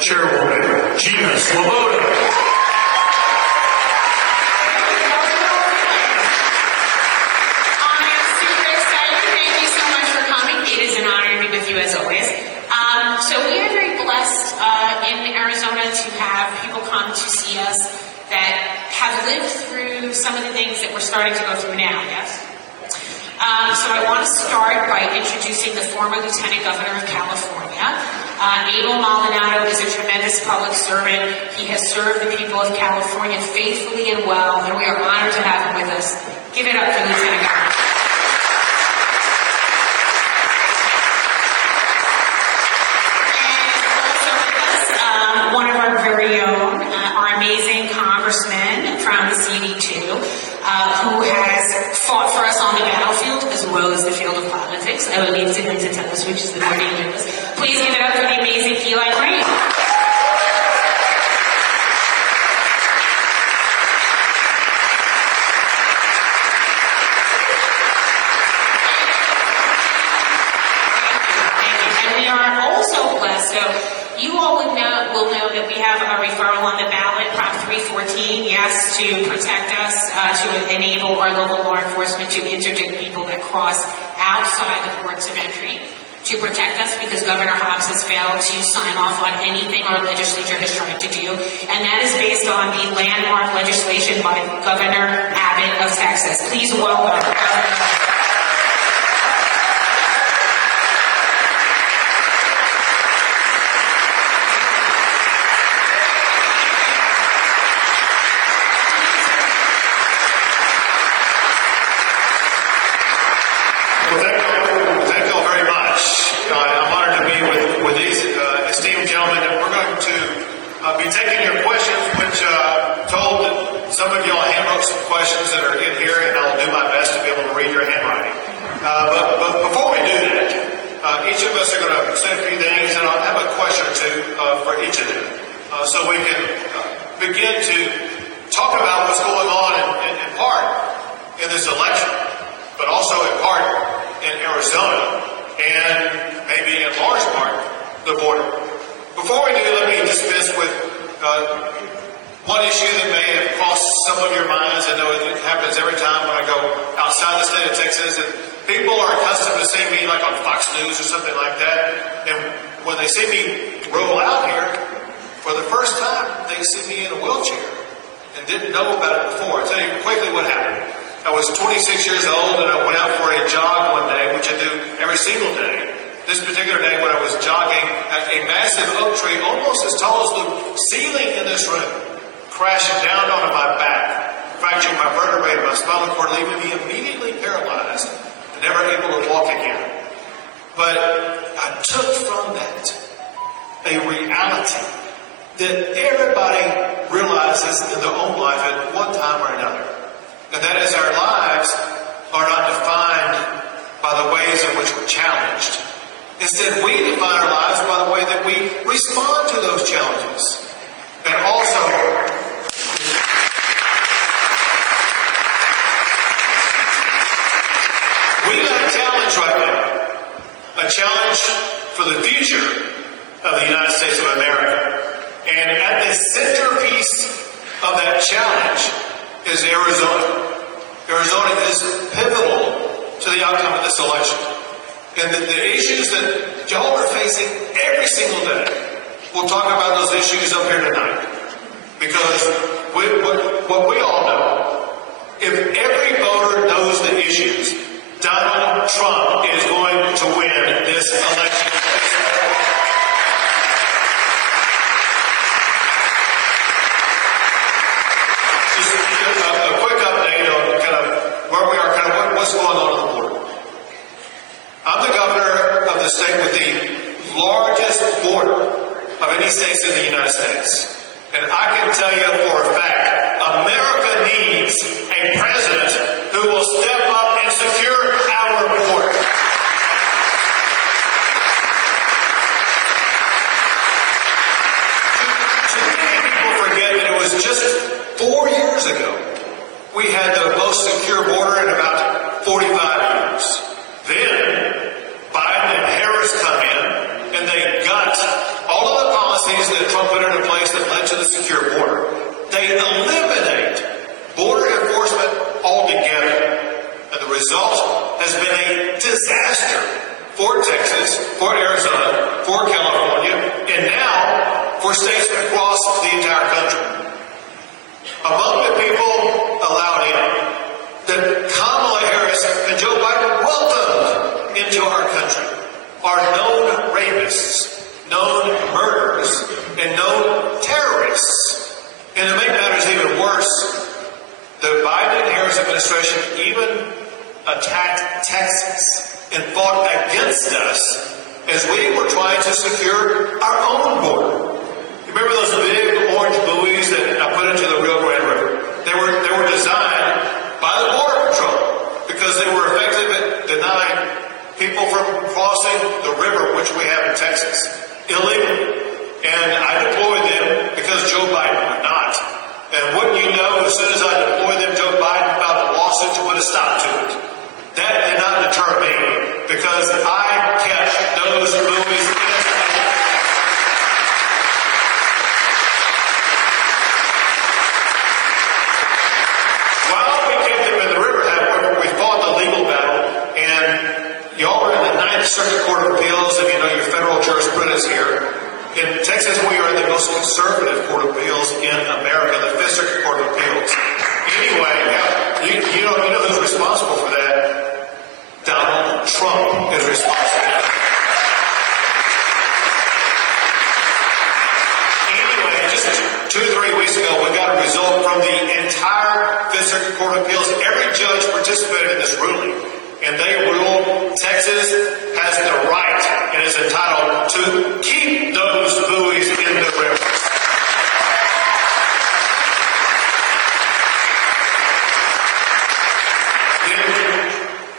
Chairwoman Gina Swoboda. I am super excited. Thank you so much for coming. It is an honor to be with you as always. So we are very blessed in Arizona to have people come to see us that have lived through some of the things that we're starting to go through now, yes? So I want to start by introducing the former Lieutenant Governor of California. Abel Maldonado is a tremendous public servant. He has served the people of California faithfully and well, and we are honored to have him with us. Give it up for Lieutenant Governor. And also with us, one of our very own, our amazing congressman from CD2, who has fought for us on the battlefield as well as the field of politics. I will leave to him to tell us which is the more dangerous. Please give it up for the amazing Eli Crane. And we are also blessed. So you all will know that we have a referral on the ballot, Prop 314, yes, to protect us, to enable our local law enforcement to interdict people that cross outside the ports of entry, to protect us because Governor Hobbs has failed to sign off on anything our legislature has tried to do, and that is based on the landmark legislation by Governor Abbott of Texas. Please welcome Governor. Taking your questions, which told that some of y'all handwrote some questions that are in here, and I'll do my best to be able to read your handwriting. But before we do that, each of us are going to say a few things, and I'll have a question or two for each of them, so we can begin to talk about what's going on in part in this election, but also in part in Arizona, and maybe in large part the border. Before we do, let me dismiss with one issue that may have crossed some of your minds. I know it happens every time when I go outside the state of Texas, and people are accustomed to seeing me like on Fox News or something like that. And when they see me roll out here, for the first time, they see me in a wheelchair and didn't know about it before. I'll tell you quickly what happened. I was 26 years old, and I went out for a jog one day, which I do every single day. This particular day when I was jogging, a massive oak tree, almost as tall as the ceiling in this room, crashed down onto my back, fracturing my vertebrae and my spinal cord, leaving me immediately paralyzed and never able to walk again. But I took from that a reality that everybody realizes in their own life at one time or another. And that is, our lives are not defined by the ways in which we're challenged. Instead, we define our lives by the way that we respond to those challenges. And also, we got a challenge right now. A challenge for the future of the United States of America. And at the centerpiece of that challenge is Arizona. Arizona is pivotal to the outcome of this election. And the issues that y'all are facing every single day, we'll talk about those issues up here tonight. Because what we all know, if every voter knows the issues, Donald Trump is going to win this election. Just a quick update on kind of where we are, kind of what's going on the border. I'm the governor of the state with the largest border of any states in the United States. And I can tell you for a fact, America needs a president who will step up and secure our border. Too many people forget that it was just 4 years ago we had the most secure border in about 45 years. Then Biden and Harris come in, and they gut all of the policies policies that Trump put into place that led to the secure border. They eliminate border enforcement altogether. And the result has been a disaster for Texas, for Arizona, for California, and now for states across the entire country. Among the people allowed in, that Kamala Harris and Joe Biden welcomed into our country are known rapists, known murderers, and known terrorists. And to make matters even worse, the Biden and Harris administration even attacked Texas and fought against us as we were trying to secure our own border. You remember those big orange buoys that I put into the Rio Grande River? They were designed by the Border Patrol because they were effective at denying people from crossing the river, which we have in Texas, illegally. And I deployed them because Joe Biden would not. And wouldn't you know, as soon as I deployed them, Joe Biden filed a lawsuit to put a stop to it. That did not deter me because I kept those buoys in place. While we kept them in the river, however, we fought the legal battle, and y'all were in the Ninth Circuit Court of Appeals, if you know your federal jurisprudence here. In Texas, we are in the most conservative Court of Appeals in America, the Fifth Circuit Court of Appeals. Anyway, you know who's responsible for that? Donald Trump is responsible. Anyway, just 2 or 3 weeks ago, we got a result from the entire Fifth Circuit Court of Appeals. Every judge participated in this ruling, and they ruled Texas has the right and is entitled to keep those buoys in the river.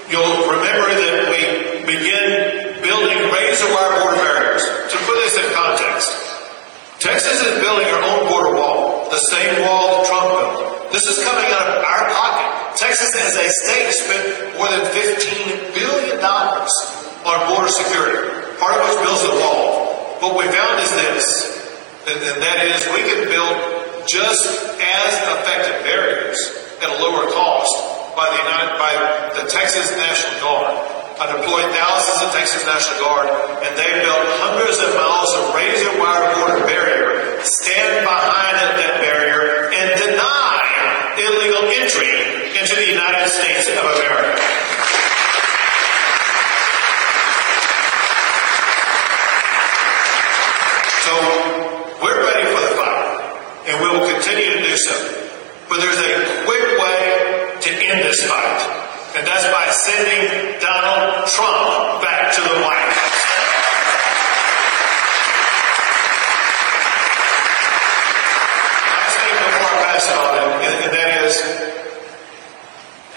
You'll remember that we began building razor-wire border barriers. To put this in context, Texas is building her own border wall, the same wall that Trump built. This is coming out of our pocket. Texas as a state spent more than $15 billion on border security, part of which builds the wall. What we found is this, and that is we can build just as effective barriers at a lower cost by the Texas National Guard. I deployed thousands of Texas National Guard, and they built hundreds of miles of razor wire border barrier, stand behind that barrier, and deny illegal entry into the United States of America. So we're ready for the fight, and we will continue to do so. But there's a quick way to end this fight, and that's by sending Donald Trump back to the White House. Last thing before I pass it on, and that is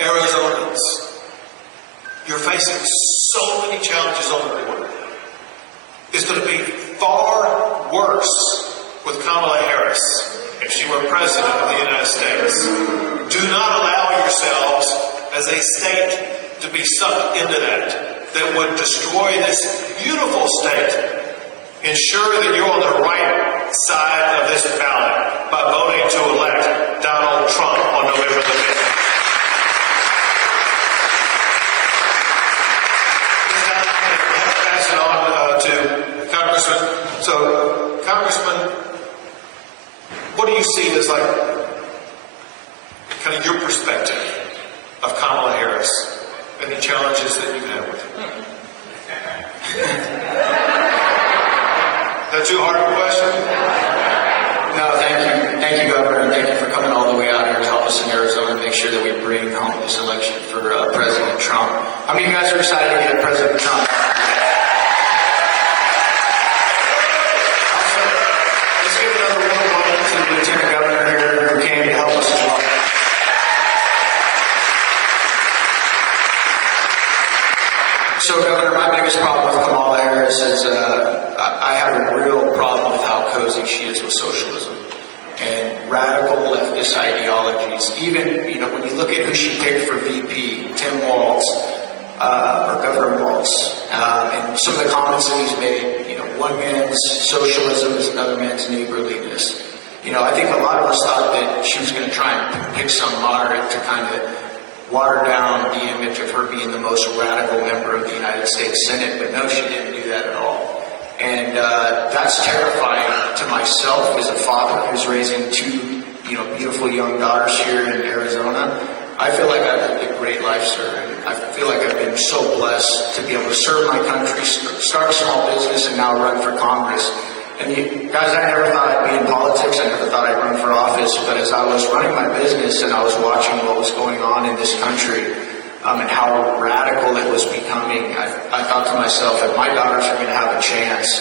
Arizonans. You're facing so many challenges on the border. It's going to be far worse with Kamala Harris if she were president of the United States. Do not allow yourselves as a state to be sucked into that would destroy this beautiful state. Ensure that you're on the right side of this ballot by voting to elect Donald Trump on November the 5th. Pass it on to Congressman. So, Congressman, what do you see as like kind of your perspective of Kamala Harris and the challenges that you've had with her? Is that too hard a question? No, thank you. Thank you, Governor, and thank you for coming all the way out here to help us in Arizona and make sure that we bring home this election for President Trump. I mean, you guys are excited to get President Trump. Also, let's give another warm welcome to the Lieutenant Governor here who came to help us as well. So, Governor, my biggest problem with Kamala Harris is I have a real problem with how cozy she is with socialism and radical leftist ideologies. Even, when you look at who she picked for VP, Tim Walz, or Governor Walz, and some of the comments that he's made, one man's socialism is another man's neighborliness. I think a lot of us thought that she was going to try and pick some moderate to kind of water down the image of her being the most radical member of the United States Senate, but no, she didn't do that at all. And that's terrifying to myself as a father who's raising two, beautiful young daughters here in Arizona. I feel like I've lived a great life, sir, and I feel like I've been so blessed to be able to serve my country, start a small business, and now run for Congress. And guys, I never thought I'd be in politics. I never thought I'd run for office. But as I was running my business and I was watching what was going on in this country and how radical it was becoming, I thought to myself, if my daughters are going to have a chance,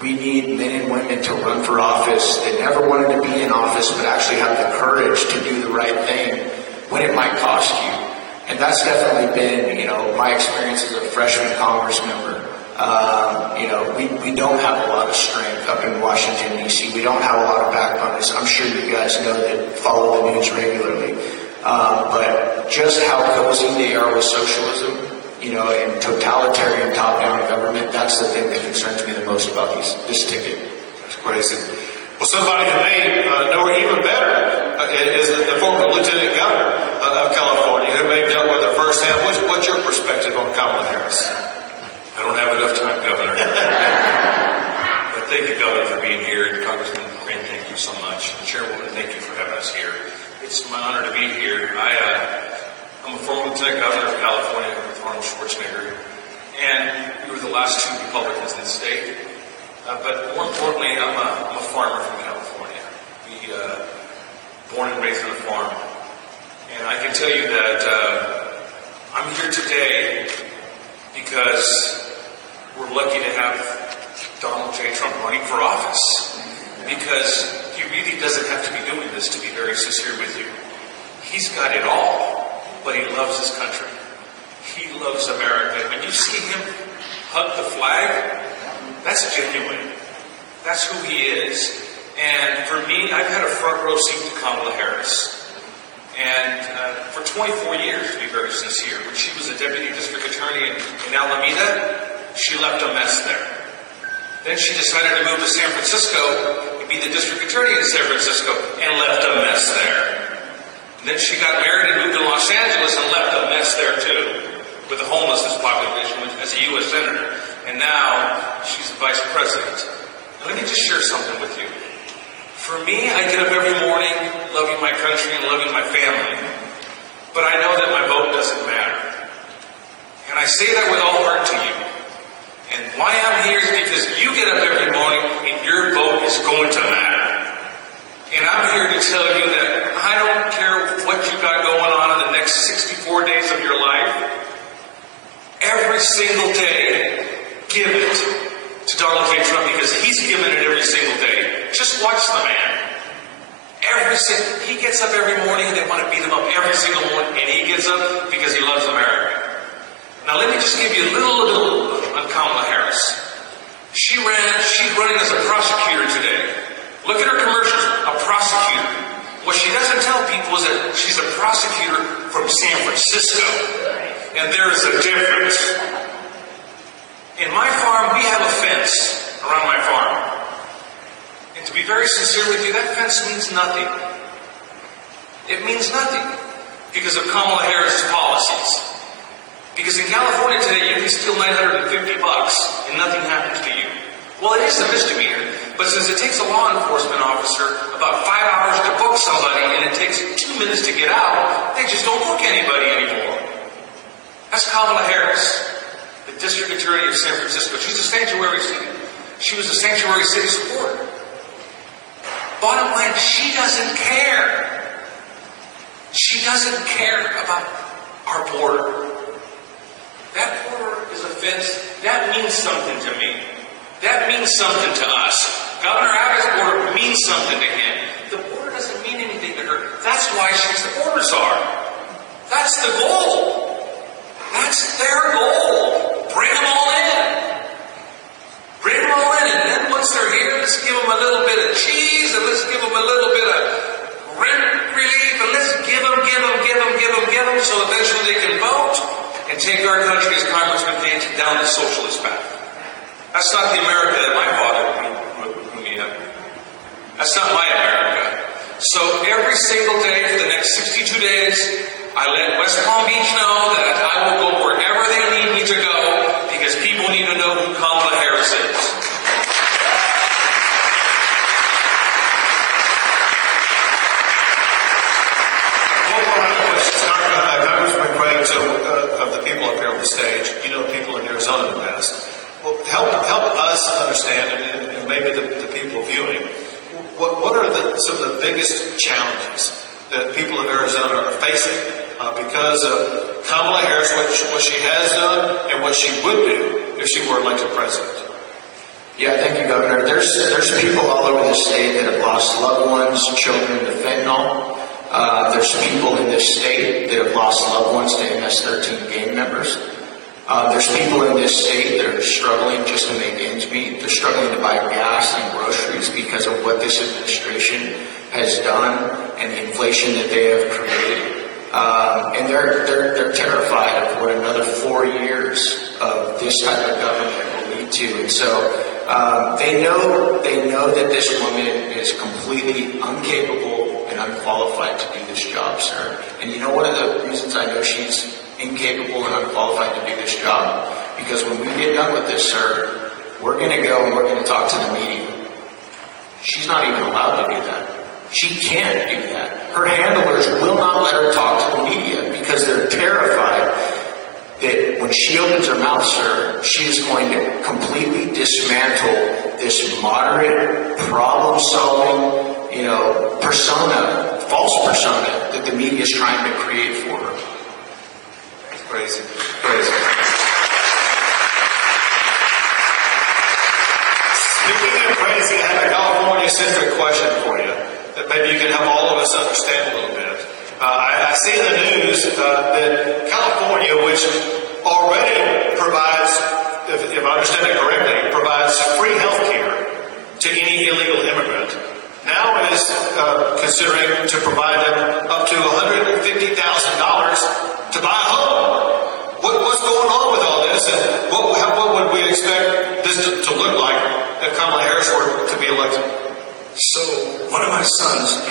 we need men and women to run for office that never wanted to be in office but actually have the courage to do the right thing when it might cost you. And that's definitely been, my experience as a freshman Congress member. We don't have a lot of strength up in Washington, D.C. We don't have a lot of backboners. I'm sure you guys know that follow the news regularly. But just how cozy they are with socialism, and totalitarian top-down government, that's the thing that concerns me the most about this ticket. That's crazy. Well, somebody who may know her even better is the former Lieutenant Governor of California, who may have dealt with her firsthand. What's your perspective on Kamala Harris? I don't have enough time, Governor. But thank you, Governor, for being here. And Congressman Crane, thank you so much. And Chairwoman, thank you for having us here. It's my honor to be here. I'm a former Lieutenant Governor of California with Arnold Schwarzenegger. And we were the last two Republicans in the state. But more importantly, I'm a farmer from California. We born and raised on a farm. And I can tell you that I'm here today because we're lucky to have Donald J. Trump running for office, because he really doesn't have to be doing this, to be very sincere with you. He's got it all, but he loves his country. He loves America. When you see him hug the flag, that's genuine. That's who he is. And for me, I've had a front row seat to Kamala Harris. And for 24 years, to be very sincere, when she was a deputy district attorney in Alameda, she left a mess there. Then she decided to move to San Francisco and be the district attorney in San Francisco and left a mess there. And then she got married and moved to Los Angeles and left a mess there too, with the homelessness population as a U.S. Senator. And now she's the vice president. Now let me just share something with you. For me, I get up every morning loving my country and loving my family. But I know that my vote doesn't matter. And I say that with all heart to you. And why I'm here is because you get up every morning and your vote is going to matter. And I'm here to tell you that I don't care what you got going on in the next 64 days of your life. Every single day, give it to Donald J. Trump, because he's given it every single day. Just watch the man. He gets up every morning and they want to beat him up every single morning, and he gets up because he loves America. Now let me just give you a little on Kamala Harris. She's running as a prosecutor today. Look at her commercials, a prosecutor. What she doesn't tell people is that she's a prosecutor from San Francisco. And there is a difference. In my farm, we have a fence around my farm. And to be very sincere with you, that fence means nothing. It means nothing because of Kamala Harris' policies. Because in California today, you can steal $950 and nothing happens to you. Well, it is a misdemeanor, but since it takes a law enforcement officer about 5 hours to book somebody and it takes 2 minutes to get out, they just don't book anybody anymore. That's Kamala Harris, the district attorney of San Francisco. She's a sanctuary city. She was a sanctuary city supporter. Bottom line, she doesn't care. She doesn't care about our border. That border is a fence. That means something to me. That means something to us. Governor Abbott's border means something to him. The border doesn't mean anything to her. That's why she's the border czar. That's the goal. That's their goal. Bring them all in. Bring them all in. And then once they're here, let's give them a little bit of cheese, and let's give them a little bit of rent relief, and let's give them, so eventually they can vote and take our country, as Congressman Payne, down the socialist path. That's not the America that That's not my America. So every single day for the next 62 days, I let West Palm Beach know that I will go wherever they need me to go because people need to know who Kamala Harris is. One more other question. Congressman Crane, so of the people up here on the stage, you know people in Arizona the best. Well, help us understand, and maybe the people viewing, what are some of the biggest challenges that people in Arizona are facing because of Kamala Harris, what she has done, and what she would do if she were elected president? Yeah, thank you, Governor. There's people all over the state that have lost loved ones, children to fentanyl. There's people in this state that have lost loved ones to MS-13 gang members. There's people in this state that are struggling just to make ends meet. They're struggling to buy gas and groceries because of what this administration has done and the inflation that they have created. And they're terrified of what another 4 years of this type of government will lead to. And so they know that this woman is completely incapable and unqualified to do this job, sir. And you know one of the reasons I know she's incapable and unqualified to do this job? Because when we get done with this, sir, we're going to go and we're going to talk to the media. She's not even allowed to do that. She can't do that. Her handlers will not let her talk to the media because they're terrified that when she opens her mouth, sir, she is going to completely dismantle this moderate, problem-solving, persona, false persona that the media is trying to create for her. Crazy. Speaking of crazy, I have a California-centric question for you that maybe you can help all of us understand a little bit. I see in the news that California, which already provides, if I understand it correctly, provides free health care to any illegal immigrant, now is considering to provide them up to $150,000 to buy a home. What's going on with all this, and what would we expect this to look like if Kamala Harris were to be elected? So one of my sons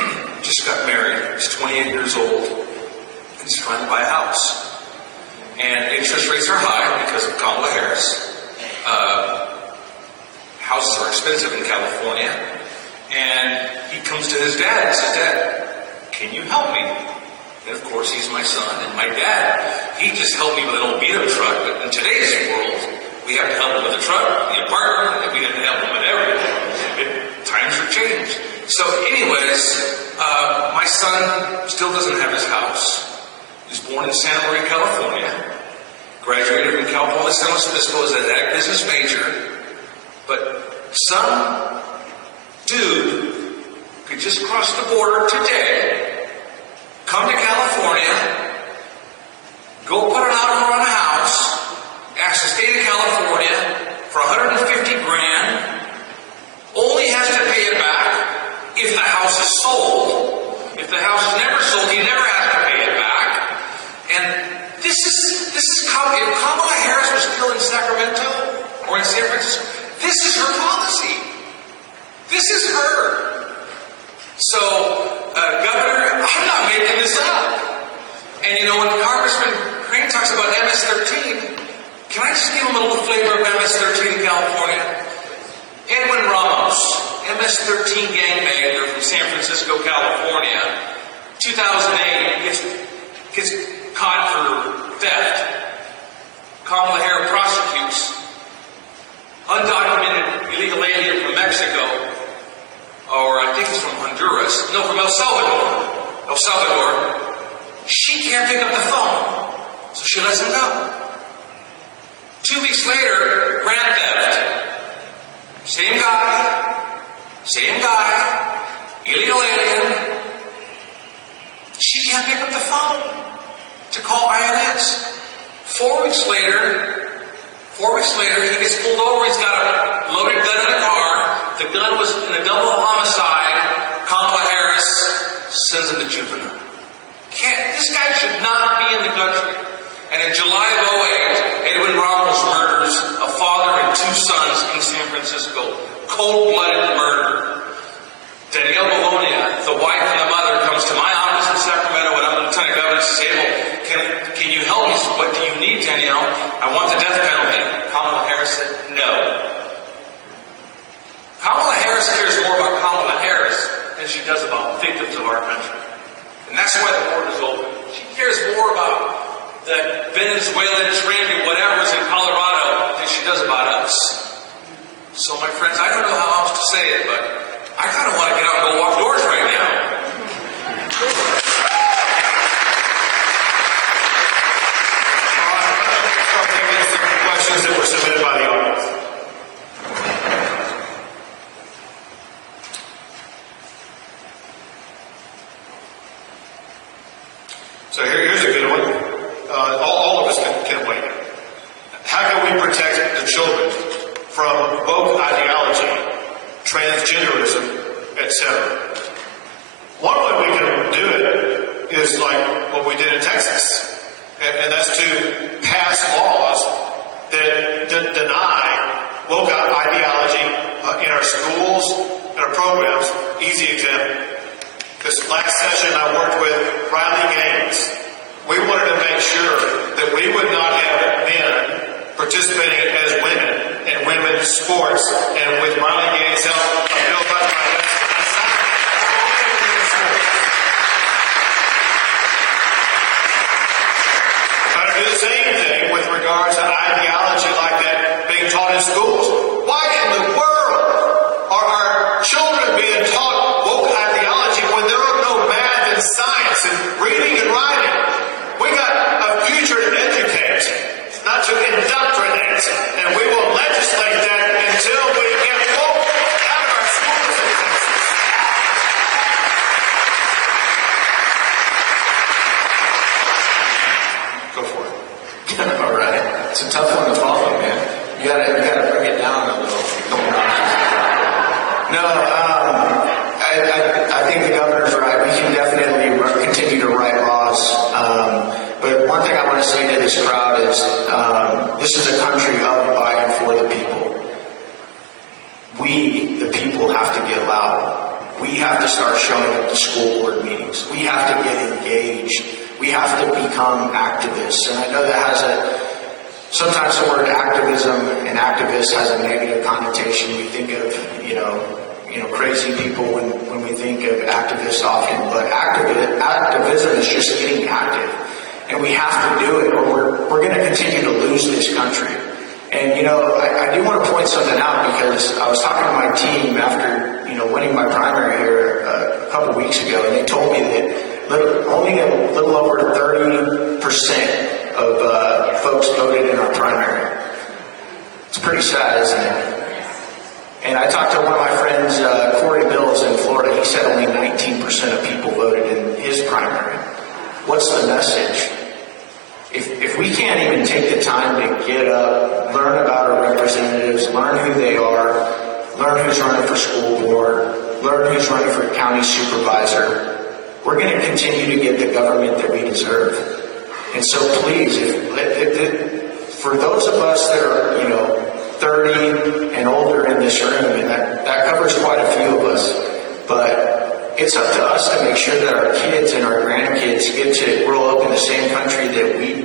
just got married. He's 28 years old, and he's trying to buy a house. And interest rates are high because of Kamala Harris. Houses are expensive in California. And he comes to his dad and says, "Dad, can you help me?" And of course, he's my son. And my dad, he just helped me with an old beat-up truck. But in today's world, we have to help him with the truck, the apartment, and we have to help him with everything. Times have changed. So anyways, my son still doesn't have his house. He was born in Santa Maria, California. Graduated from California San Luis Obispo as an ag business major. But some dude could just cross the border today, come to California, go put an offer on a house, ask the state of California for $150,000, only has to pay it back if the house is sold. If the house is never sold, he never has to pay it back. And this is if Kamala Harris was still in Sacramento or in San Francisco, this is her policy. This is her. So, Governor, I'm not making this up. And when Congressman Crane talks about MS-13, can I just give him a little flavor of MS-13 in California? Edwin Ramos, MS-13 gangbanger from San Francisco, California, 2008, gets caught for theft. Kamala Harris prosecutes undocumented illegal alien from Mexico, or I think it's from Honduras. No, from El Salvador. She can't pick up the phone, so she lets him go. 2 weeks later, grand theft. Same guy, illegal alien. She can't pick up the phone to call INS. 4 weeks later, he gets pulled over. He's got a loaded gun in a car. The gun was in a double homicide. Kamala Harris sends him to juvenile. This guy should not be in the country. And in July of 2008, Edwin Ramos murders a father and 2 sons in San Francisco. Cold-blooded murder. The she does about victims of our country. And that's why the board is open. She cares more about the Venezuelan, Trinity, whatever's in Colorado than she does about us. So my friends, I don't know how else to say it, but I kind of want to get out and go walk doors right now. Start taking some questions that were submitted by the audience. So here's a good one. All of us can weigh in. How can we protect the children from woke ideology, transgenderism, etc.? One way we can do it is like what we did in Texas, and that's to pass laws that deny woke ideology in our schools, in our programs. Easy example. This last session I worked with Riley Gaines. We wanted to make sure that we would not have men participating as women in women's sports, and with Riley Gaines' help, a bill by my trying to do the same thing with regards to ideology like that being taught in schools. Why in the world are our children being taught woke ideology when there are no math and science and reading and writing? We got a future to educate, not to indoctrinate, and we will legislate that until we get woke out of our schools in Texas. Go for it. All right. It's a tough one to follow, man. You gotta bring it down a little. No, I think the governor's right. We can definitely continue to write laws. But one thing I want to say to this crowd is this is a country of, by, and for the people. We, the people, have to get loud. We have to start showing up to school board meetings. We have to get engaged. We have to become activists. And I know that has sometimes the word activism and activist has a negative connotation. We think of, crazy people when we think of activists often, but activism is just getting active. And we have to do it, or we're going to continue to lose this country. And, I do want to point something out, because I was talking to my team after, winning my primary here a couple weeks ago, and they told me that only a little over 30% of folks voted in our primary. It's pretty sad, isn't it? And I talked to one of my friends, Corey Bills in Florida. He said only 19% of people voted in his primary. What's the message? If we can't even take the time to get up, learn about our representatives, learn who they are, learn who's running for school board, learn who's running for county supervisor, we're going to continue to get the government that we deserve. And so please, for those of us that are, 30 and older in this room, and that covers quite a few of us, but it's up to us to make sure that our kids and our grandkids get to grow up in the same country that we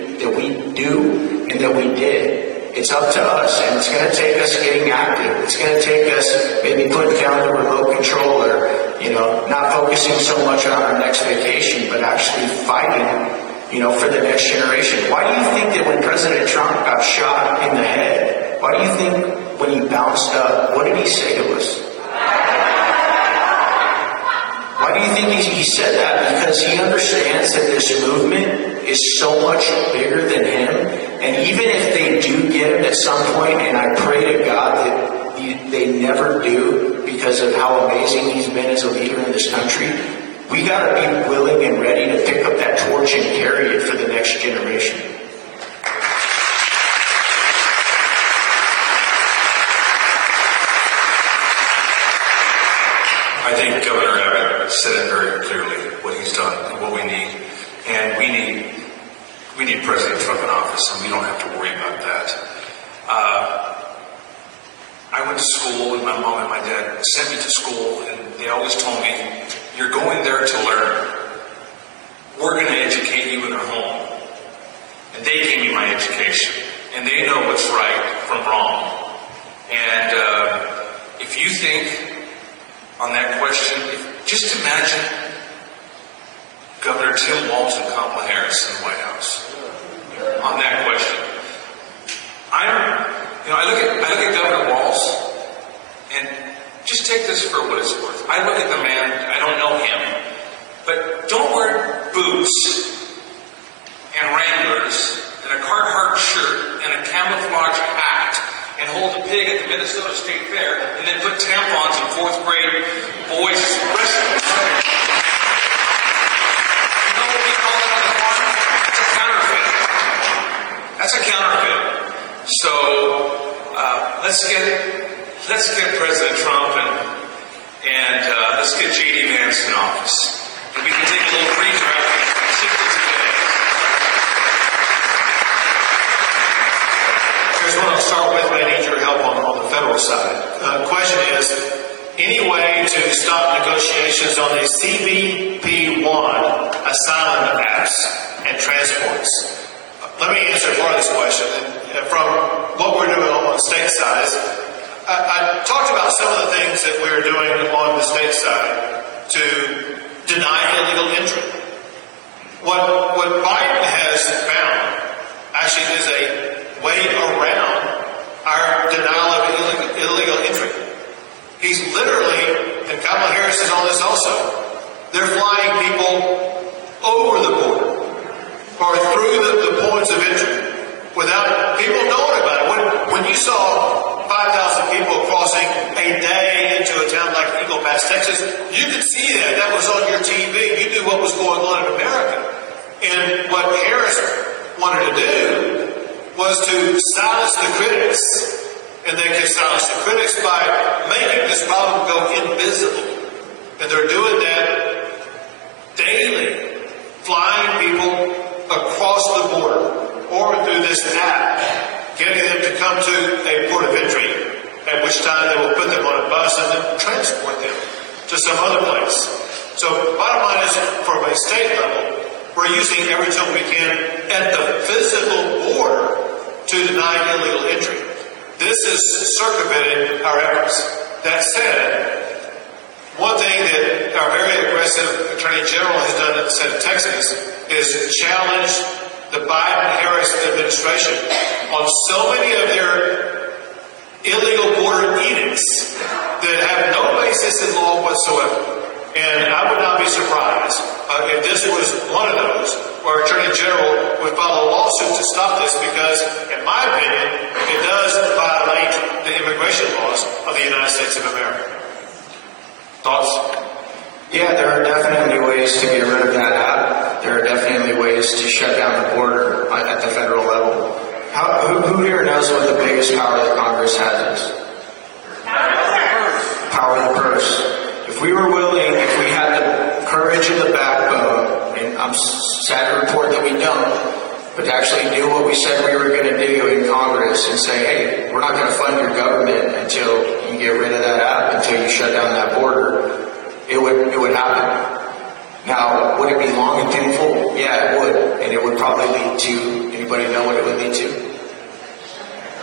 do and that we did. It's up to us, and it's going to take us getting active. It's going to take us maybe putting down the remote control, or not focusing so much on our next vacation, but actually fighting, for the next generation. Why do you think that when President Trump got shot in the head, why do you think when he bounced up, what did he say to us? Why do you think he said that? Because he understands that this movement is so much bigger than him. And even if they do get him at some point, and I pray to God that they never do, because of how amazing he's been as a leader in this country, we got to be willing and ready to pick up that torch and carry it for the next generation. I think Governor Abbott said it very clearly, what he's done and what we need. And we need President Trump in office, and we don't have to worry about that. I went to school, and my mom and my dad sent me to school, and they always told me, you're going there to learn. We're going to educate you in our home. And they gave me my education, and they know what's right from wrong. And if you think on that question, if just imagine Governor Tim Walz and Kamala Harris in the White House on that question. I look at Governor Walz, and just take this for what it's worth. I look at the man, I don't know him, but don't wear boots and Wranglers and a Carhartt shirt and a camouflage hat and hold a pig at the Minnesota State Fair and then put tampons in 4th grade boys wrestling. You know what we call it on the farm? It's a counterfeit. That's a counterfeit. So let's get President Trump and let's get J.D. Vance in office. And we can take a little free draft and 62 days. Here's what I'll start with. I need your help on the federal side. The question is, any way to stop negotiations on the CBP-1 asylum apps and transports? Let me answer part of this question. And from what we're doing on the state side, I talked about some of the things that we're doing on the state side to deny illegal entry. What Biden has found actually is a way around our denial of illegal entry. He's literally, and Kamala Harris is on this also, they're flying people over the border or through the points of entry without people knowing about it. When you saw 5,000 people crossing a day into a town like Eagle Pass, Texas, you could see that. That was on your TV. You knew what was going on in America. And what Harris wanted to do was to silence the critics. And they can silence the critics by making this problem go invisible. And they're doing that daily, flying people across the border or through this app, getting them to come to a port of entry, at which time they will put them on a bus and then transport them to some other place. So bottom line is, from a state level, we're using every tool we can at the physical border to deny illegal entry. This has circumvented our efforts. That said, one thing that our very aggressive Attorney General has done in the state of Texas is challenge the Biden-Harris administration on so many of their illegal border edicts that have no basis in law whatsoever. And I would not be surprised if this was one of those where Attorney General would file a lawsuit to stop this because, in my opinion, it does violate the immigration laws of the United States of America. Thoughts? Yeah, there are definitely ways to get rid of that app. There are definitely ways to shut down the border at the federal level. Who here knows what the biggest power that Congress has is? Power of the purse. If we were willing, if we had the courage and the backbone, and I'm sad to report that we don't, but to actually do what we said we were going to do in Congress and say, hey, we're not going to fund your government until you get rid of that app, until you shut down that border, it would happen. Now, would it be long and painful? Yeah, it would. And it would probably lead to, anybody know what it would lead to?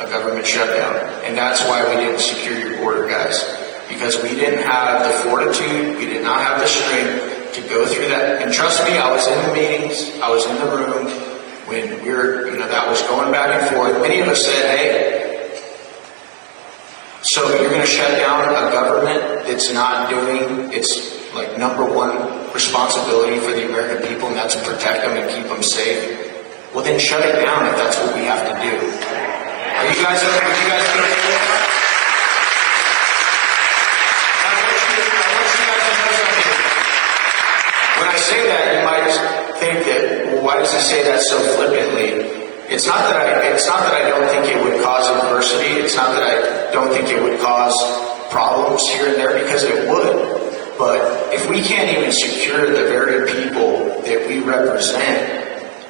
A government shutdown. And that's why we didn't secure your border, guys. Because we didn't have the fortitude, we did not have the strength to go through that. And trust me, I was in the meetings, I was in the room when we were, that was going back and forth. Many of us said, hey, so you're going to shut down a government that's not doing its number one responsibility for the American people, and that's to protect them and keep them safe. Well, then shut it down if that's what we have to do. Are you guys going to do that? I want you guys to know something. When I say that, you might think that, well, why does he say that so flippantly? It's not that I don't think it would cause adversity. It's not that I don't think it would cause problems here and there, because it would. But if we can't even secure the very people that we represent,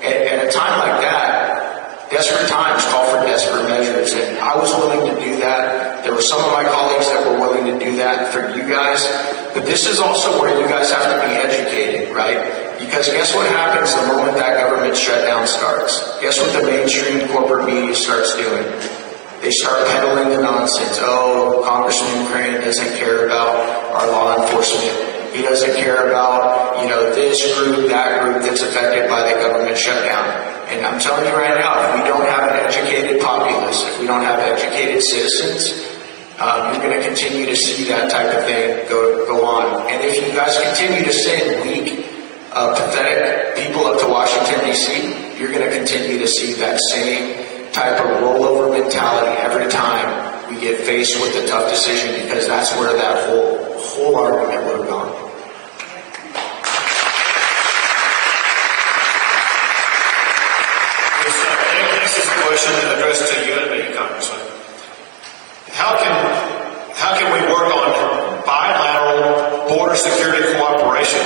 at a time like that, desperate times call for desperate measures. And I was willing to do that. There were some of my colleagues that were willing to do that for you guys. But this is also where you guys have to be educated, right? Because guess what happens the moment that government shutdown starts? Guess what the mainstream corporate media starts doing? They start peddling the nonsense. Oh, Congressman Crane doesn't care about our law enforcement. He doesn't affected by the government shutdown. And I'm telling you right now, if we don't have an educated populace, if we don't have educated citizens, you're going to continue to see that type of thing go on. And if you guys continue to send weak, pathetic people up to Washington, D.C., you're going to continue to see that same type of rollover mentality every time we get faced with a tough decision, because that's where that whole argument would have gone. This is a question addressed to you and me, Congressman. How can we work on bilateral border security cooperation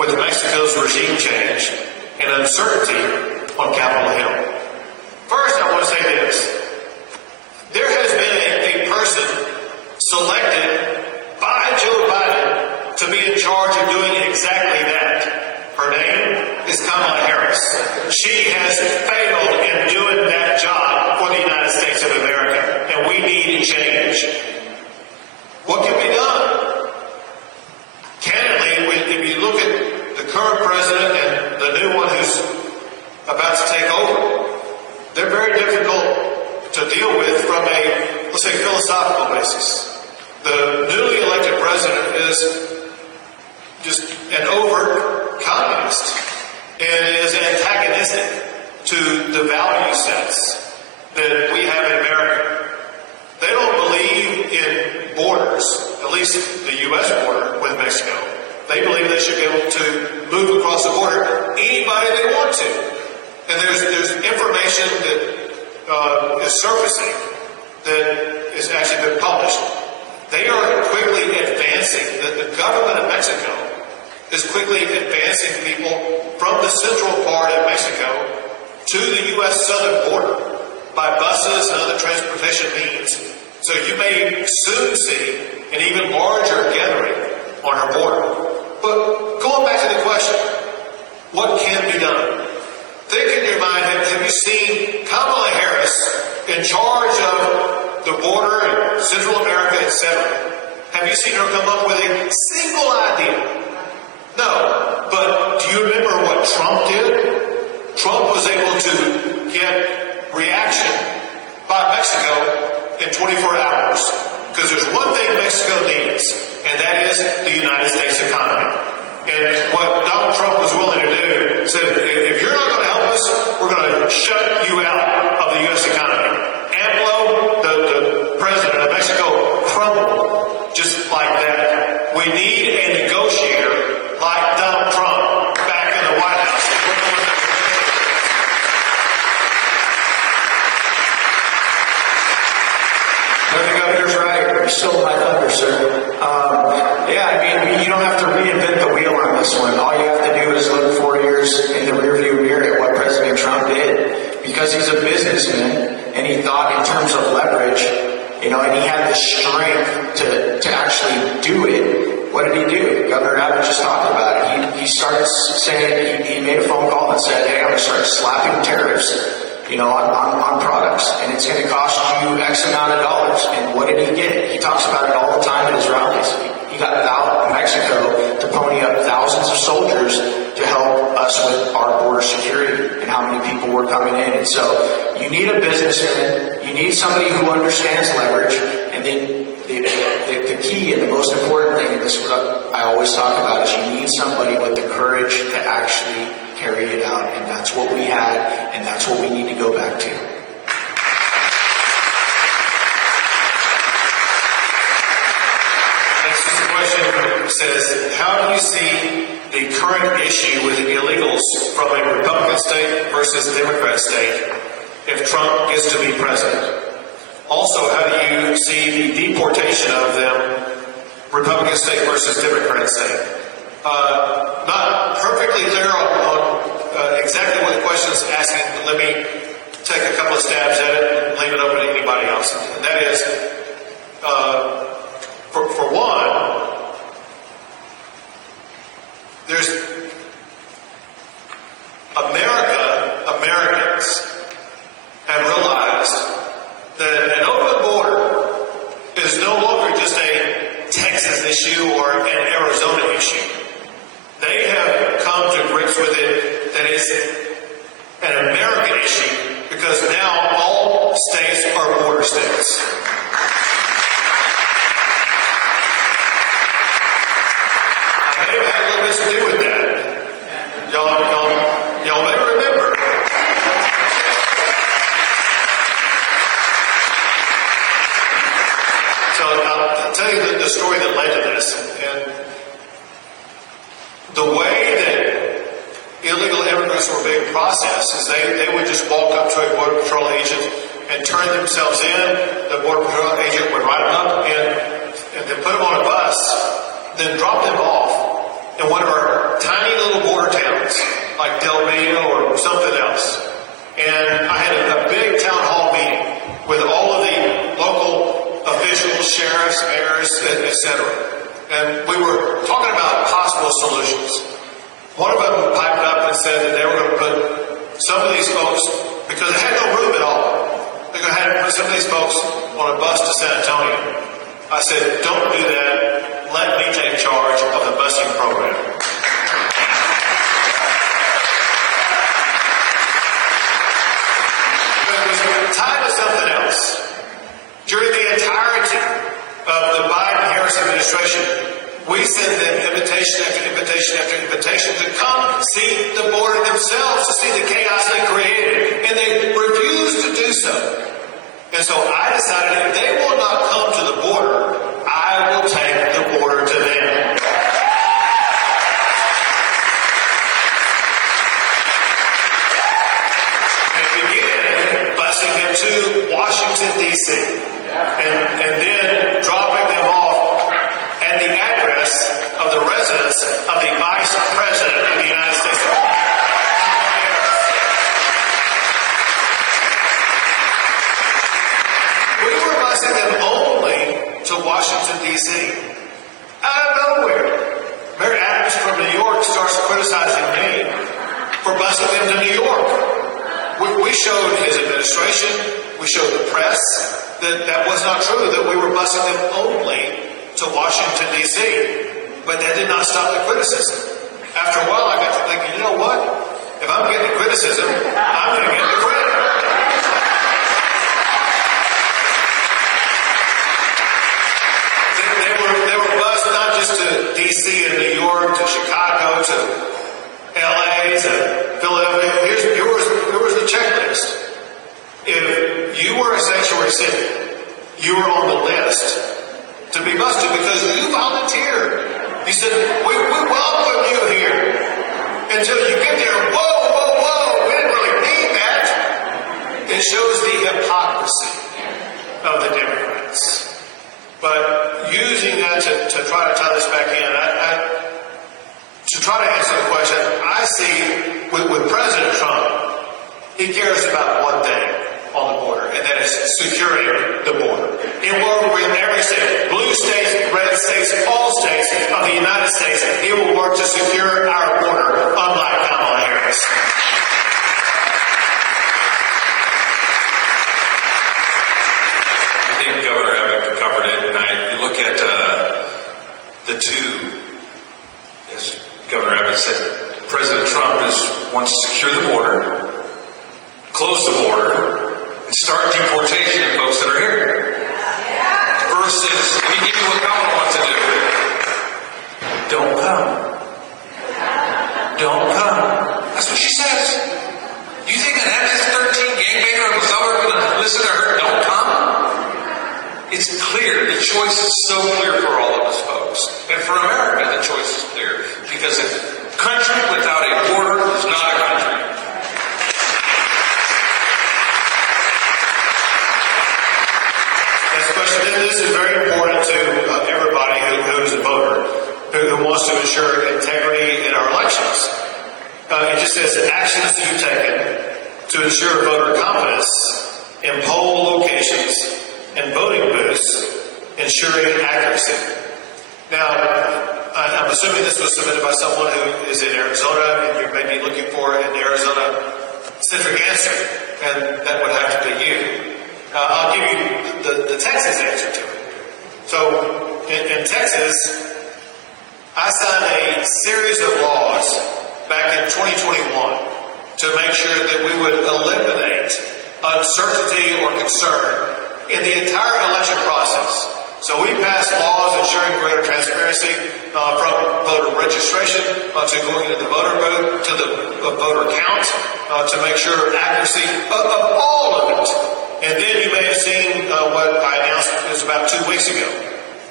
with Mexico's regime change and uncertainty on Capitol Hill? First, I want to say this. There has been a person selected by Joe Biden to be in charge of doing exactly that. Her name is Kamala Harris. She has failed in doing that job for the United States of America, and we need change. What can be done? Candidly, if you look at the current president and the new one who's about to take over, they're very difficult to deal with from a, let's say, philosophical basis. The newly elected president is just an overt communist and is antagonistic to the value sets that we have in America. They don't believe in borders, at least the U.S. border with Mexico. They believe they should be able to move across the border anybody they want to. And there's information that is surfacing that has actually been published. They are quickly advancing, the government of Mexico is quickly advancing people from the central part of Mexico to the U.S. southern border by buses and other transportation means. So you may soon see an even larger gathering on our border. But going back to the question, what can be done? Think in your mind, have you seen Kamala Harris in charge of the border in Central America, etc.? Have you seen her come up with a single idea? No. But do you remember what Trump did? Trump was able to get reaction by Mexico in 24 hours. Because there's one thing Mexico needs, and that is the United States economy. And what Donald Trump was willing to do, said, if you're not going to help us, we're going to shut you out of the U.S. economy. AMLO, the president of Mexico, crumbled just like that. We need a negotiator like Donald Trump back in the White House. No, the governor's right. You stole my thunder, sir. You don't have to reinvent the wheel on this one. All you have to do is look 4 years in the rearview mirror at what President Trump did. Because he's a businessman, and he thought in terms of leverage, and he had the strength to actually do it. What did he do? Governor Abbott just talked about it. He started saying, he made a phone call and said, hey, I'm going to start slapping tariffs, on products, and it's going to cost you X amount of dollars. And what did he get? He talks about it all the time at his rallies. He got Mexico to pony up thousands of soldiers to help us with our border security and how many people were coming in. And so you need a businessman, you need somebody who understands leverage, and then the key and the most important thing, and this is what I always talk about, is you need somebody with the courage to actually carry it out. And that's what we had, and that's what we need to go back to. Question says, how do you see the current issue with illegals from a Republican state versus Democrat state if Trump gets to be president? Also, how do you see the deportation of them, Republican state versus Democrat state? Not perfectly clear on exactly what the question is asking, but let me take a couple of stabs at it and leave it open to anybody else. And that is, for one, there's Americans have realized that an open border is no longer just a Texas issue or an Arizona issue. They have come to grips with it that it's an American issue because now all states are border states. I may have had a little bit to do with that. Y'all may remember. So I'll tell you the story that led to this. And the way that illegal immigrants were being processed is they would just walk up to a Border Patrol agent and turn themselves in. The Border Patrol agent would write them up and then put them on a bus, then drop them off in one of our tiny little border towns, like Del Rio or something else. And I had a big town hall meeting with all of the local officials, sheriffs, mayors, etc. And we were talking about possible solutions. One of them piped up and said that they were going to put some of these folks, because they had no room at all, they're going to have to put some of these folks on a bus to San Antonio. I said, don't do that. Let me take charge of the busing program. But it was tied to something else. During the entirety of the Biden-Harris administration, we sent them invitation after invitation after invitation to come see the border themselves, to see the chaos they created. And they refused to do so. And so I decided if they will not come to the border, I will take the border to them. And began busing them to Washington, D.C. And then dropping them off at the address of the residence of the Vice President of the United States. We were busing them only to Washington, D.C. Out of nowhere, Mayor Adams from New York starts criticizing me for busing them to New York. We showed his administration, we showed the press that that was not true, that we were busing them only to Washington, D.C. But that did not stop the criticism. After a while, I got to thinking, you know what? If I'm getting the criticism, I'm going to get the credit. They were bused not just to D.C. and New York, to Chicago, to L.A., to Philadelphia. Here was the checklist. If you were a sanctuary city, you were on the list to be busted because you volunteered. You said, we welcome you here. Until you get there, whoa, we didn't really mean that. It shows the hypocrisy of the Democrats. But using that to try to tie this back in, to try to answer the question, I see with President Trump, he cares about one thing on the border, and that is securing the border. He will work with every state, blue states, red states, all states of the United States. He will work to secure our border, unlike Kamala Harris. I think Governor Abbott covered it, and you look at the two, as Governor Abbott said, President Trump wants to secure the border, close the border, and start deportation of folks that are here. Versus, let me give you what Kamala wants to do. Don't come. Don't come. That's what she says. You think an MS-13 gangbanger in Missouri is going to listen to her? Don't come. It's clear. The choice is so clear for all of us folks. And for America, the choice is clear. Because a country without a border is not a country. This is very important to everybody who's a voter, who wants to ensure integrity in our elections. It just says actions you've taken to ensure voter confidence in poll locations and voting booths, ensuring accuracy. Now, I'm assuming this was submitted by someone who is in Arizona, and you may be looking for an Arizona-centric answer, and that would have to be you. I'll give you the Texas answer to it. So, in Texas, I signed a series of laws back in 2021 to make sure that we would eliminate uncertainty or concern in the entire election process. So we passed laws ensuring greater transparency from voter registration to going into the voter booth to the voter count to make sure accuracy of all of it. And then you may have seen what I announced was about 2 weeks ago.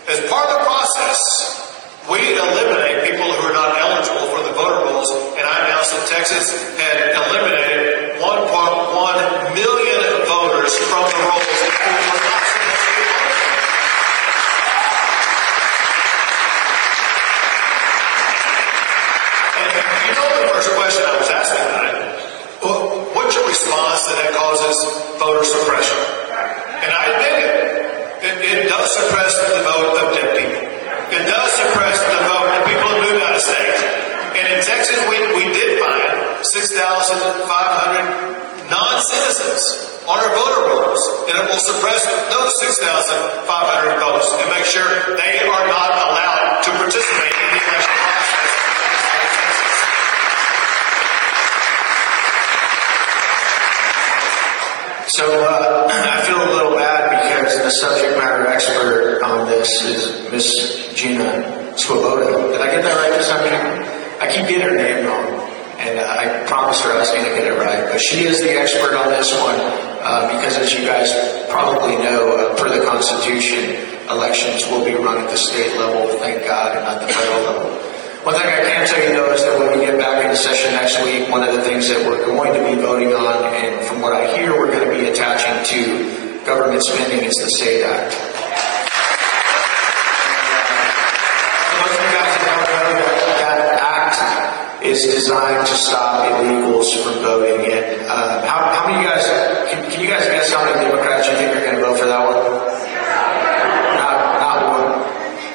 As part of the process, we eliminate people who are not eligible for the voter rolls, and I announced that Texas had eliminated 1.1 million voters from the rolls who were not supposed to be eligible. And you know the first question I was asking about it, well, what's your response that causes voter suppression? And I admit it. It does suppress the vote of dead people. It does suppress the vote of people who moved out of state. And in Texas, we did find 6,500 non-citizens on our voter rolls. And it will suppress those 6,500 votes and make sure they are not allowed to participate in the election process. So I feel a little bad because the subject matter expert on this is Miss Gina Swoboda. Did I get that right this time? I keep getting her name wrong, and I promised her I was going to get it right. But she is the expert on this one because, as you guys probably know, per the Constitution, elections will be run at the state level, thank God, and not the federal level. One thing I can tell you, though, is that when we get back into session next week, one of the things that we're going to be voting on, and from what I hear, we're going to be attaching to government spending is the SAVE Act. Most of you guys don't know that act is designed to stop illegals from voting. And how many of you guys, can you guys guess how many Democrats you think are going to vote for that one? Not one.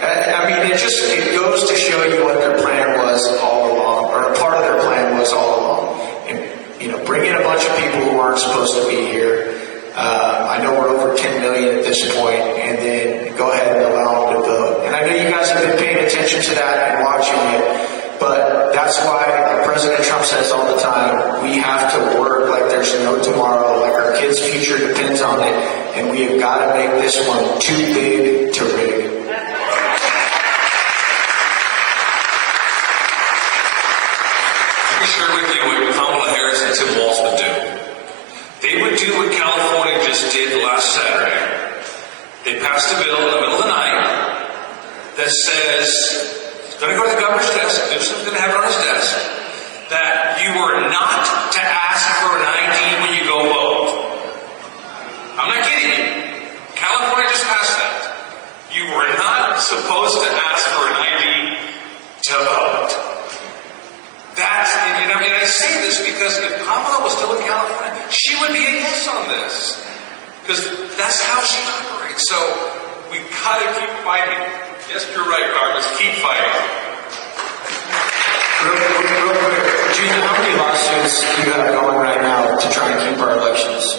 I mean, it goes to show you what their plan was all along, or a part of their plan was all along. And, bring in a bunch of people who aren't supposed to be here. I know we're over 10 million at this point, and then go ahead and allow them to vote. And I know you guys have been paying attention to that and watching it, but that's why, like President Trump says all the time, we have to work like there's no tomorrow, like our kids' future depends on it, and we have got to make this one too big to rig. Let me share with you what Kamala Harris and Tim Walz would do. They would do what California just did last Saturday. They passed a bill in the middle of the night that says, it's going to go to the governor's desk, Newsom's going to have it on his desk, that you are not to ask for an ID when you go vote. I'm not kidding you. California just passed that. You were not supposed to ask for an ID to vote. And I say this because if Kamala was still in California, she would be a yes on this. Because that's how she operates. So we gotta keep fighting. Yes, you're right, Congress. Keep fighting. Real quick, Gina, how many lawsuits do you have going right now to try and keep our elections?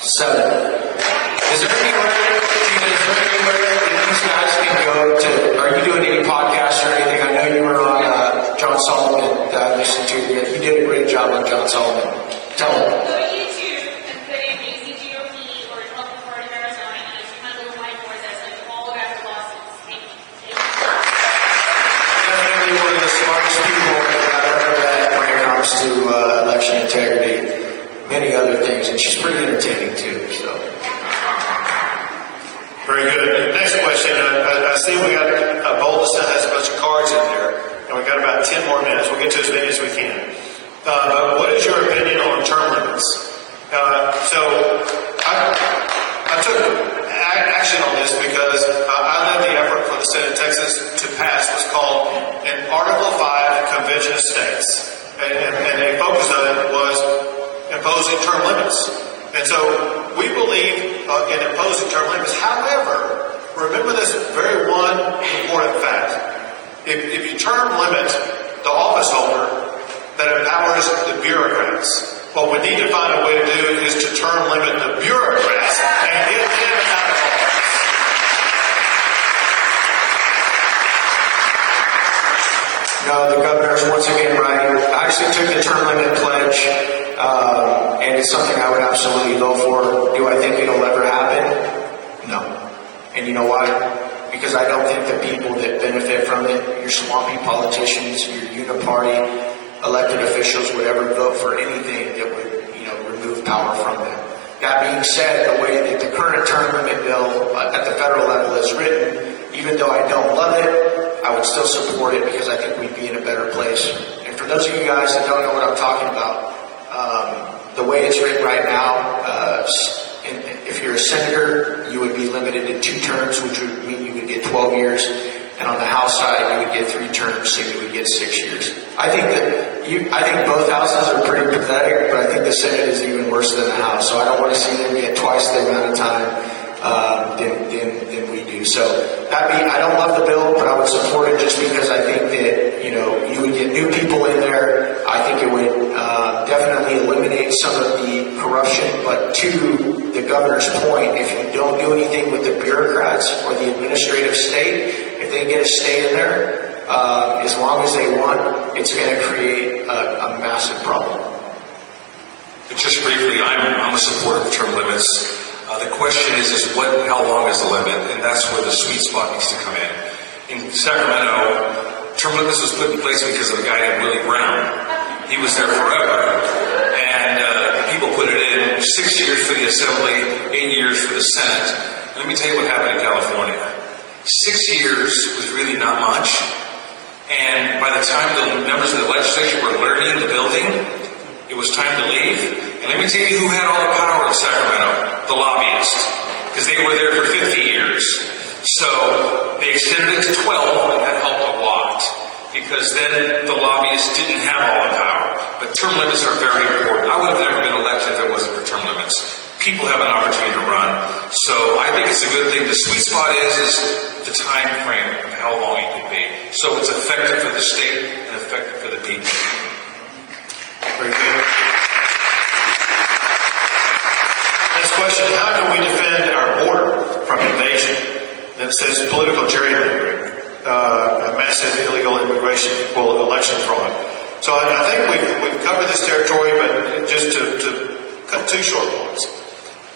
7. Is there anywhere, Gina, that these guys can go to? Are you doing any podcasts or anything? I know you were on John Solomon that I listened to. You did a great job on John Solomon. Tell them. Go to YouTube and put in Mesa GOP or Republican Party of Arizona, and it's kind of little whiteboards that says all about the lawsuits. Thank you. Definitely one of the smartest people I've ever met when it comes to election integrity, many other things, and she's pretty entertaining too. So. Very good. Next question. I see we got a bowl that has a bunch of cards in there, and we've got about 10 more minutes. We'll get to as many as we can. What is your opinion on term limits? So I took action on this because I led the effort for the state of Texas to pass what's called an Article 5 Convention of States. And a focus of it was imposing term limits. And so we believe in imposing term limits. However, remember this very one important fact. If you term limit the office holder, that empowers the bureaucrats. What we need to find a way to do is to term limit the bureaucrats and get them out of office. No, the governor's once again right. I actually took the term limit pledge, and it's something I would absolutely go for. Do I think it'll ever happen? No. And you know why? Because I don't think the people that benefit from it, your swampy politicians, your uniparty, elected officials would ever vote for anything that would, remove power from them. That being said, the way that the current term limit bill at the federal level is written, even though I don't love it, I would still support it because I think we'd be in a better place. And for those of you guys that don't know what I'm talking about, the way it's written right now, if you're a senator, you would be limited to 2 terms, which would mean you would get 12 years. And on the House side, you would get 3 terms, so you would get 6 years. I think both houses are pretty pathetic, but I think the Senate is even worse than the House. So I don't want to see them get twice the amount of time than we do. So I don't love the bill, but I would support it just because I think that you would get new people in there. I think it would definitely eliminate some of the corruption. But to the governor's point, if you don't do anything with the bureaucrats or the administrative state, if they get to stay in there as long as they want, it's going to create a massive problem. But just briefly, I'm a supporter of term limits. The question is how long is the limit? And that's where the sweet spot needs to come in. In Sacramento, term limits was put in place because of a guy named Willie Brown. He was there forever. And people put it in 6 years for the Assembly, 8 years for the Senate. Let me tell you what happened in California. 6 years was really not much. And by the time the members of the legislature were learning the building, it was time to leave. And let me tell you who had all the power in Sacramento. The lobbyists. Because they were there for 50 years. So they extended it to 12, and that helped a lot. Because then the lobbyists didn't have all the power. But term limits are very important. I would have never been elected if it wasn't for term limits. People have an opportunity to run. So I think it's a good thing. The sweet spot is the time frame of how long it could be. So it's effective for the state and effective for the people. Very good. Next question, how can we defend our border from invasion that says political gerrymandering, massive illegal immigration, election fraud? So I think we've covered this territory, but just to cut 2 short points.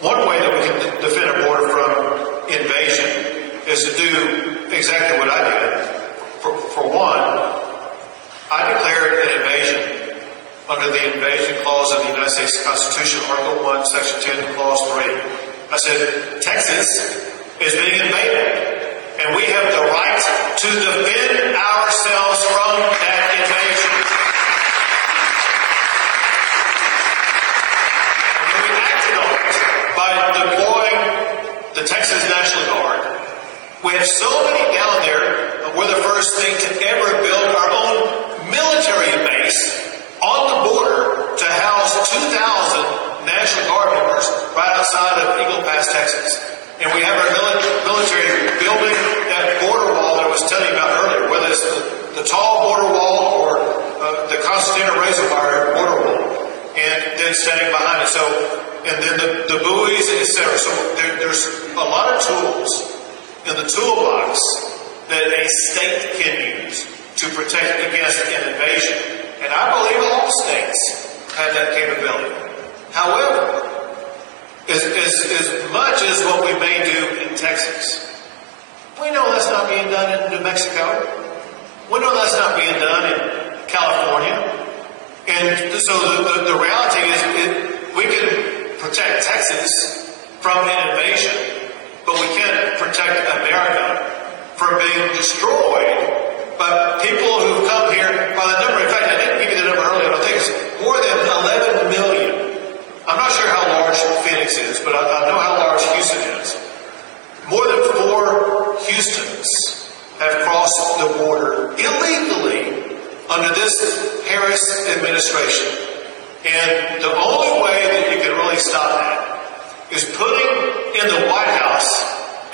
One way that we can defend our border from invasion is to do exactly what I did. For one, I declared an invasion under the invasion clause of the United States Constitution, Article 1, Section 10, Clause 3. I said, Texas is being invaded, and we have the right to defend ourselves from that invasion. And we acted on it by deploying the Texas National Guard. We have so many down there, we're the first thing to ever build our own military base on the border to house 2,000 National Guard members right outside of Eagle Pass, Texas. And we have our military building that border wall that I was telling you about earlier, whether it's the tall border wall or the Constantina Razor Wire border wall, and then standing behind it. So, and then the buoys, etc. So there's a lot of tools in the toolbox that a state can use to protect against an invasion. And I believe all states have that capability. However, as much as what we may do in Texas, we know that's not being done in New Mexico. We know that's not being done in California. And so the reality is we can protect Texas from an invasion, but we can't protect America from being destroyed by people who come here by the number. In fact, I didn't give you the number earlier. I think it's more than 11 million. I'm not sure how large Phoenix is, but I know how large Houston is. More than 4 Houstons have crossed the border illegally under this Harris administration. And the only way that you can really stop that is putting in the White House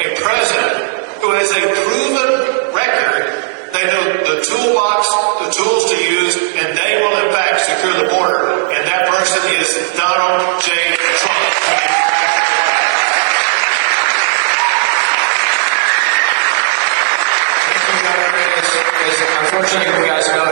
a president who has a proven record. They know the toolbox, the tools to use, and they will in fact secure the border. And that person is Donald J. Trump. Unfortunately, you guys know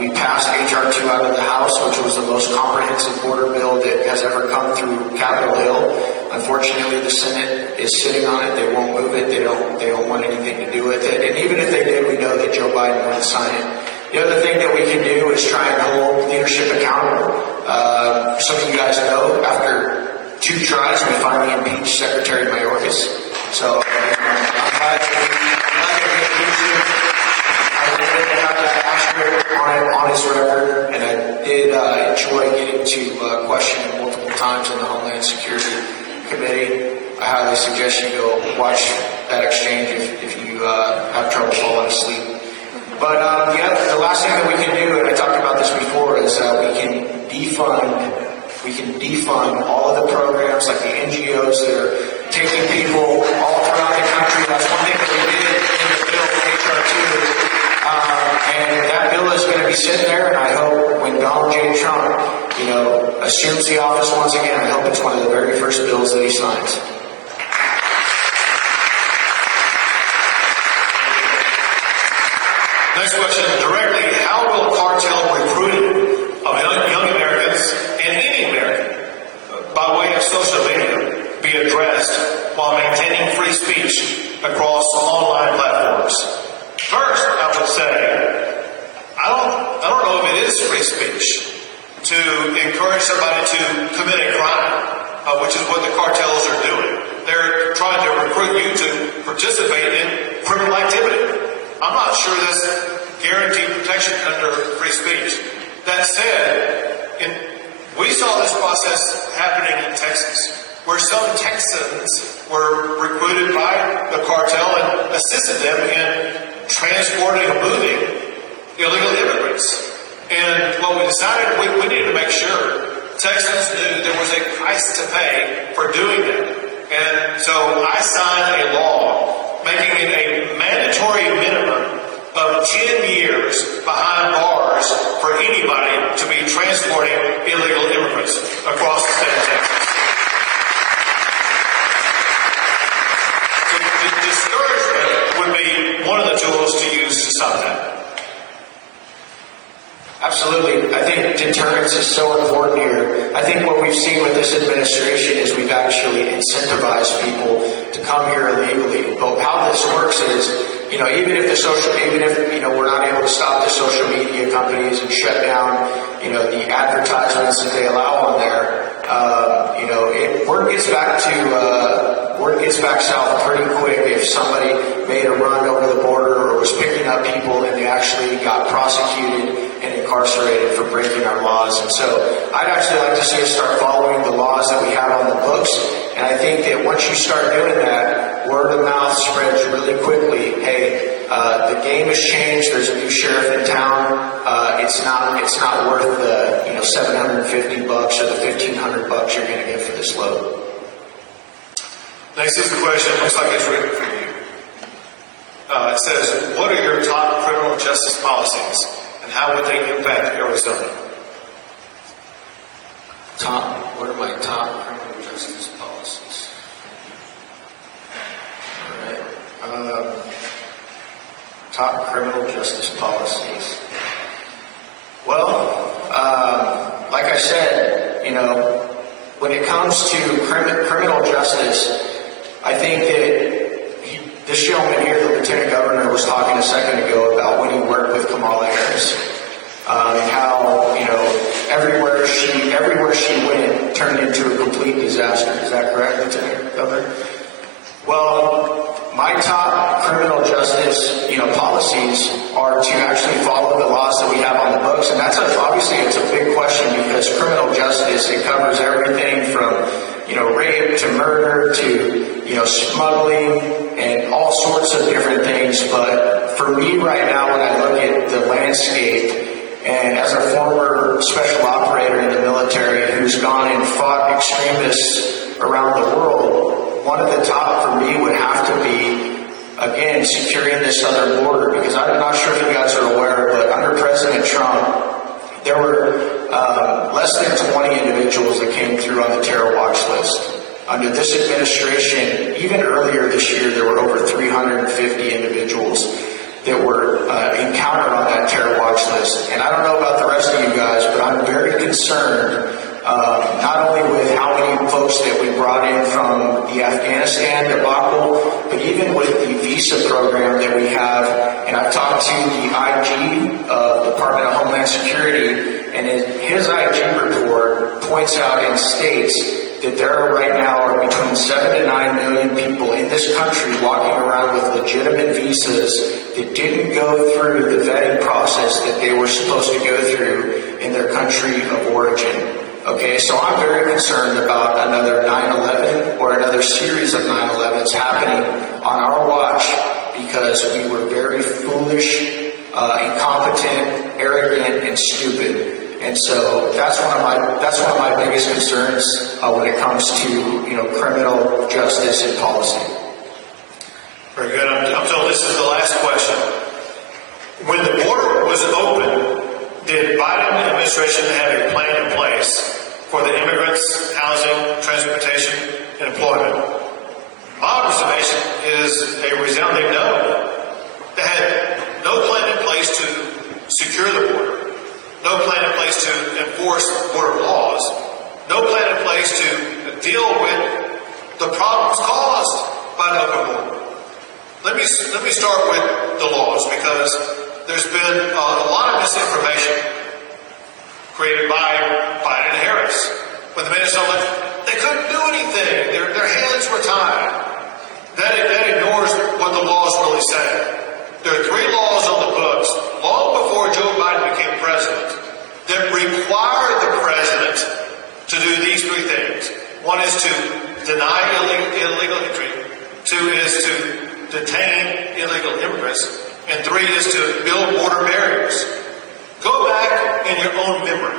We passed H.R. 2 out of the House, which was the most comprehensive border bill that has ever come through Capitol Hill. Unfortunately, the Senate is sitting on it. They won't move it. They don't want anything to do with it. And even if they did, we know that Joe Biden wouldn't sign it. The other thing that we can do is try and hold leadership accountable. Some of you guys know, after 2 tries, we finally impeached Secretary Mayorkas. So I'm glad that we impeached him. I wanted to have that asterisk on his record, and I did enjoy getting to question him multiple times in the Homeland Security Committee. I highly suggest you go watch that exchange if you have trouble falling asleep. But the last thing that we can do, and I talked about this before, is we can defund all of the programs like the NGOs that are taking people all throughout the country. That's one thing that we did in the bill H.R. 2. And that bill is going to be sitting there, and I hope when Donald J. Trump, assumes the office once again, I hope it's one of the very first bills that he signs. Next question, directly, how will cartel recruiting of young Americans and any American by way of social media be addressed while maintaining free speech across online platforms? First, I would say, I don't know if it is free speech to encourage somebody to commit a crime, which is what the cartels are doing. They're trying to recruit you to participate in criminal activity. I'm not sure that's guaranteed protection under free speech. That said, we saw this process happening in Texas, where some Texans were recruited by the cartel and assisted them in transporting and moving illegal immigrants. And what we decided, we needed to make sure Texans knew there was a price to pay for doing that. And so I signed a law making it a mandatory minimum of 10 years behind bars for anybody to be transporting illegal immigrants across the state of Texas. So discouragement would be one of the tools to use to stop that. Absolutely. I think deterrence is so important here. I think what we've seen with this administration is we've actually incentivized people to come here illegally. But how this works is, even if we're not able to stop the social media companies and shut down, the advertisements that they allow on there, word gets back south pretty quick if somebody made a run over the border or was picking up people and they actually got prosecuted and incarcerated for breaking our laws. And so I'd actually like to see us start following the laws that we have on the books. And I think that once you start doing that, word of mouth spreads really quickly. Hey, the game has changed. There's a new sheriff in town. It's not worth the $750 or the $1,500 you're going to get for this load. Next is the question. Looks like it's written for you. It says, what are your top criminal justice policies and how would they impact Arizona? What are my top criminal justice policies? All right. Top criminal justice policies. Well, like I said, when it comes to criminal justice, I think that this gentleman here, the Lieutenant Governor, was talking a second ago about when he worked with Kamala Harris, and how everywhere she went turned into a complete disaster. Is that correct, Lieutenant Governor? Well, my top criminal justice, policies are to actually follow the laws that we have on the books, and obviously it's a big question because criminal justice, it covers everything from rape to murder to smuggling and all sorts of different things. But for me right now, when I look at the landscape, and as a former special operator in the military who's gone and fought extremists around the world, one of the top for me would have to be, again, securing this southern border, because I'm not sure if you guys are aware, but under President Trump, there were less than 20 individuals that came through on the terror watch list. Under this administration, even earlier this year, there were over 350 individuals that were encountered on that terror watch list. And I don't know about the rest of you guys, but I'm very concerned not only with how many folks that we brought in from the Afghanistan debacle, but even with the visa program that we have. And I've talked to the IG of Department of Homeland Security, and his IG report points out and states that there right now are between 7 to 9 million people in this country walking around with legitimate visas that didn't go through the vetting process that they were supposed to go through in their country of origin. Okay, so I'm very concerned about another 9/11 or another series of 9/11s happening on our watch because we were very foolish, incompetent, arrogant, and stupid. And so that's one of my biggest concerns when it comes to criminal justice and policy. Very good. I'm told this is the last question. When the border was open, did Biden administration have a plan in place for the immigrants, housing, transportation, and employment? My observation is a resounding no. They had no plan in place to secure the border, no plan in place to enforce border laws, no plan in place to deal with the problems caused by an open border. Let me start with the laws, because there's been a lot of misinformation created by Biden and Harris. When the minutes told them they couldn't do anything, their hands were tied. That ignores what the laws really say. There are 3 laws on the books long before Joe Biden became president that require the president to do these 3 things. 1 is to deny illegal entry. 2 is to detain illegal immigrants. And 3 is to build border barriers. Go back in your own memory.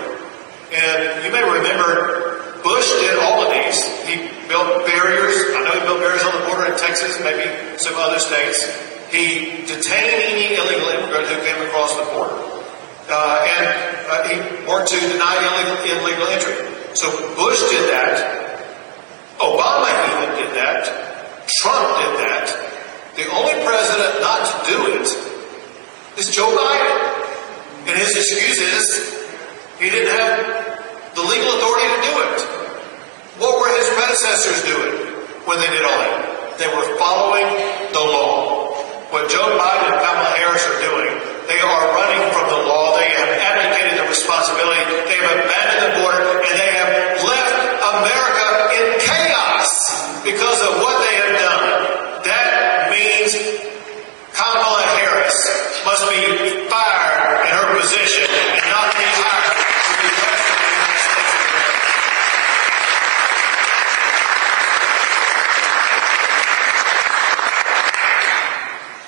And you may remember Bush did all of these. He built barriers. I know he built barriers on the border in Texas, maybe some other states. He detained any illegal immigrant who came across the border. And he worked to deny illegal entry. So Bush did that. Obama even did that. Trump did that. The only president not to do it is Joe Biden. And his excuse is he didn't have the legal authority to do it. What were his predecessors doing when they did all that? They were following the law. What Joe Biden and Kamala Harris are doing, they are running from the law. They have abdicated their responsibility. They have abandoned the border, and they have left America in chaos because of what they have done. That means Kamala Harris must be fired in her position and not be hired to be president of the United States of America.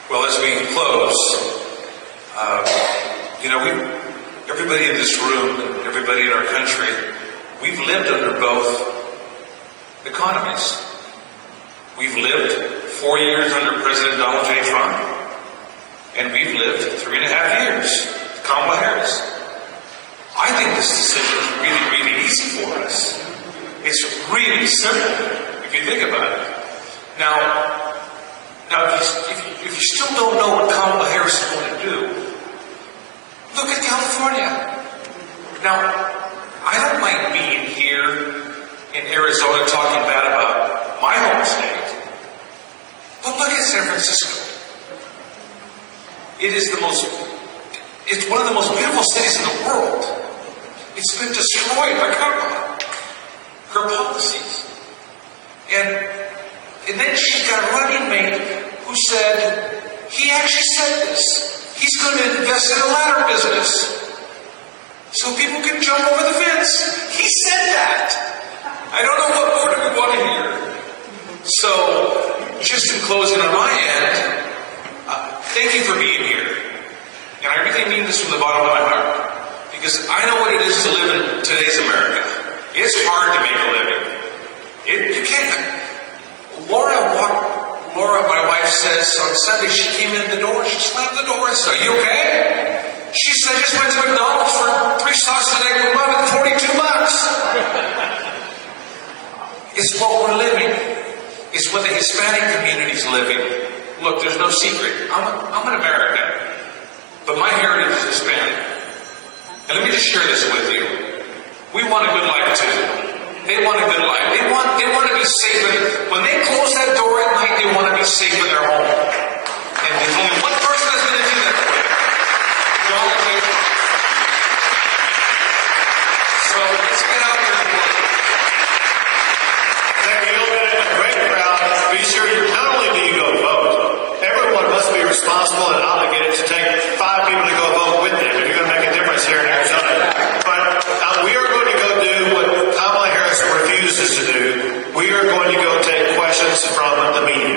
Well, as we close, everybody in this room, everybody in our country, we've lived under both economies. We've lived 4 years under President Donald J. Trump, and we've lived 3.5 years with Kamala Harris. I think this decision is really, really easy for us. It's really simple if you think about it. Now, if you still don't know what Kamala Harris is going to do, look at California. Now, I don't mind being here in Arizona talking bad about my home state, but look at San Francisco. It's one of the most beautiful cities in the world. It's been destroyed by Kamala, her policies. And then she's got a running mate who said, he actually said this, he's going to invest in a ladder business so people can jump over the fence. He said that. I don't know what more do we want to hear. So, just in closing on my end, thank you for being here. And I really mean this from the bottom of my heart. Because I know what it is to live in today's America. It's hard to make a living. You can't. Laura, my wife, says on Sunday she came in the door, she slammed the door and said, "Are you okay?" She said, "I just went to McDonald's for 3 sausage and egg with mom at $42. It's what we're living. It's what the Hispanic community's living. Look, there's no secret. I'm an American, but my heritage is Hispanic. And let me just share this with you. We want a good life too. They want a good life. They want to be safe. When they close that door at night, they want to be safe in their home. And there's only one person that's going to do that for you. God will take it. So let's get out there and work. Thank you. You'll get a great crowd. Be sure not only do you go vote, everyone must be responsible and obligated to take 5 people to go vote with them if you're going to make a difference here in Arizona. But we are going to go do what Kamala Harris refuses to do. We are going to go take questions from the media.